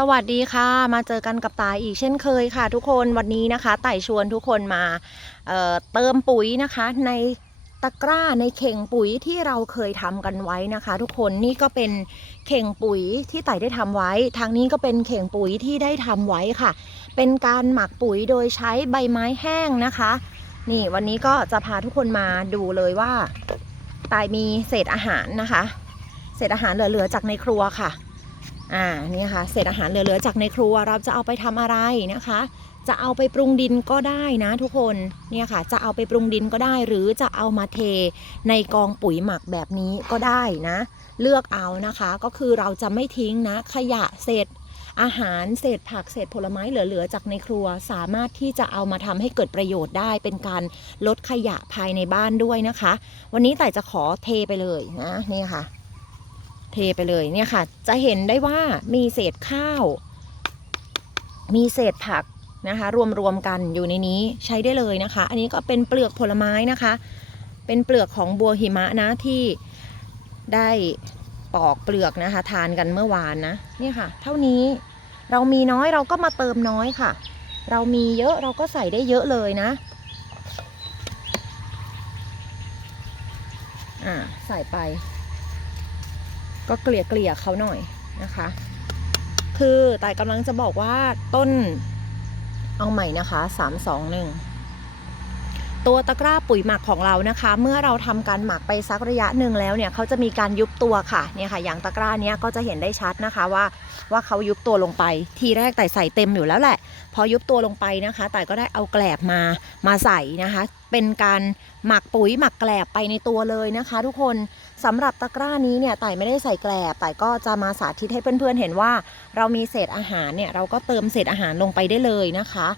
สวัสดีค่ะ มาเจอกันกับตายอีกเช่นเคยค่ะ ทุกคนวันนี้นะคะไต่ชวนทุกคนมาเเติมปุ๋ยนะคะ ในตะกร้าในเข่งปุ๋ยที่เราเคยทำกันไว้นะคะ ทุกคนนี่ก็เป็นเข่งปุ๋ยที่ไต่ได้ทำไว้ ทางนี้ก็เป็นเข่งปุ๋ยที่ได้ทำไว้ค่ะ เป็นการหมักปุ๋ยโดยใช้ใบไม้แห้งนะคะ นี่วันนี้ก็จะพาทุกคนมาดูเลยว่าตายมีเศษอาหารนะคะ เศษอาหารเหลือๆจากในครัวค่ะ อ่านี่ค่ะเศษอาหารเหลือๆจากในครัวเราจะเอาไปทำอะไรนะคะ จะเอาไปปรุงดินก็ได้นะทุกคนเนี่ยค่ะ จะเอาไปปรุงดินก็ได้ หรือจะเอามาเทในกองปุ๋ยหมักแบบนี้ก็ได้นะ เลือกเอานะคะ ก็คือเราจะไม่ทิ้งนะ ขยะเศษอาหารเศษผักเศษผลไม้เหลือๆจากในครัวสามารถที่จะเอามาทำให้เกิดประโยชน์ได้ เป็นการลดขยะภายในบ้านด้วยนะคะ วันนี้แต่จะขอเทไปเลยนะนี่ค่ะ เทไปเลยเนี่ยค่ะ จะเห็นได้ว่ามีเศษข้าว มีเศษผักนะคะ รวมๆกันอยู่ในนี้ใช้ได้เลยนะคะ อันนี้ก็เป็นเปลือกผลไม้นะคะ เป็นเปลือกของบัวหิมะนะที่ได้ปอกเปลือกนะคะ ทานกันเมื่อวานนะเนี่ยค่ะ เท่านี้เรามีน้อยเราก็มาเติมน้อยค่ะ เรามีเยอะเราก็ใส่ได้เยอะเลยนะอ่าใส่ไป ก็เกลี่ยเกลี่ยเขาหน่อยนะคะ คือแต่กำลังจะบอกว่าต้นเอาใหม่นะคะสามสองหนึ่ง ตัวตะกร้าปุ๋ยหมักของเรานะคะ เมื่อเราทำการหมักไปสักระยะหนึ่งแล้วเนี่ยเขาจะมีการยุบตัวค่ะเนี่ยค่ะ อย่างตะกร้าเนี้ยก็จะเห็นได้ชัดนะคะว่าว่าเขายุบตัวลงไป ทีแรกแต่ใส่เต็มอยู่แล้วแหละ พอยุบตัวลงไปนะคะ แต่ก็ได้เอาแกลบมามาใส่นะคะ เป็นการหมักปุ๋ยหมักแกลบไปในตัวเลยนะคะ ทุกคนสำหรับตะกร้านี้เนี่ยไต่ไม่ได้ใส่แกลบไต่ก็จะมาสาธิตให้เพื่อนๆเห็นว่า เรามีเศษอาหารเนี่ยเราก็เติมเศษอาหารลงไปได้เลยนะคะ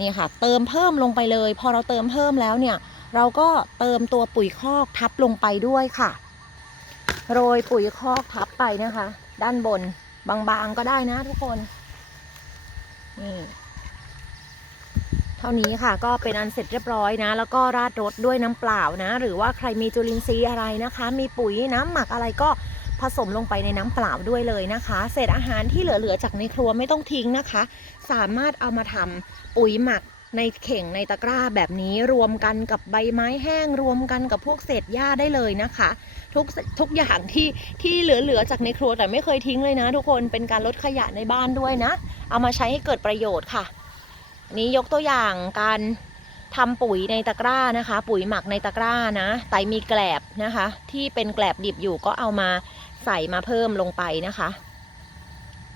นี่ค่ะ เติมเพิ่มลงไปเลย พอเราเติมเพิ่มแล้วเนี่ย เราก็เติมตัวปุ๋ยคอกทับลงไปด้วยค่ะ โรยปุ๋ยคอกทับไปนะคะ ด้านบนบางๆก็ได้นะทุกคนนี่เท่านี้ค่ะก็เป็นอันเสร็จเรียบร้อยนะ แล้วก็ราดรสด้วยน้ำเปล่านะ หรือว่าใครมีจุลินทรีย์อะไรนะคะ มีปุ๋ยน้ำหมักอะไรก็ ผสมลงไปในน้ำเปล่าด้วยเลยนะคะ เศษอาหารที่เหลือๆจากในครัวไม่ต้องทิ้งนะคะ สามารถเอามาทำปุ๋ยหมักในเข่งในตะกร้าแบบนี้รวมกันกับใบไม้แห้งรวมกันกับพวกเศษหญ้าได้เลยนะคะ ทุกทุกอย่างที่ที่เหลือๆจากในครัวแต่ไม่เคยทิ้งเลยนะ ทุกคนเป็นการลดขยะในบ้านด้วยนะ เอามาใช้ให้เกิดประโยชน์ค่ะนนี้ยกตัวอย่างการ ทำปุ๋ยในตะกร้านะคะ ปุ๋ยหมักในตะกร้านะไตมีแกลบนะคะ ที่เป็นแกลบดิบอยู่ก็เอามาใส่มาเพิ่มลงไปนะคะ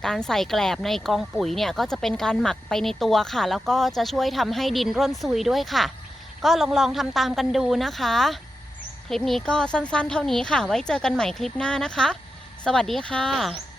การใส่แกลบในกองปุ๋ยเนี่ยก็จะเป็นการหมักไปในตัวค่ะ แล้วก็จะช่วยทำให้ดินร่วนซุยด้วยค่ะ ก็ลองลองทำตามกันดูนะคะ คลิปนี้ก็สั้นๆ เท่านี้ค่ะ ไว้เจอกันใหม่คลิปหน้านะคะ สวัสดีค่ะ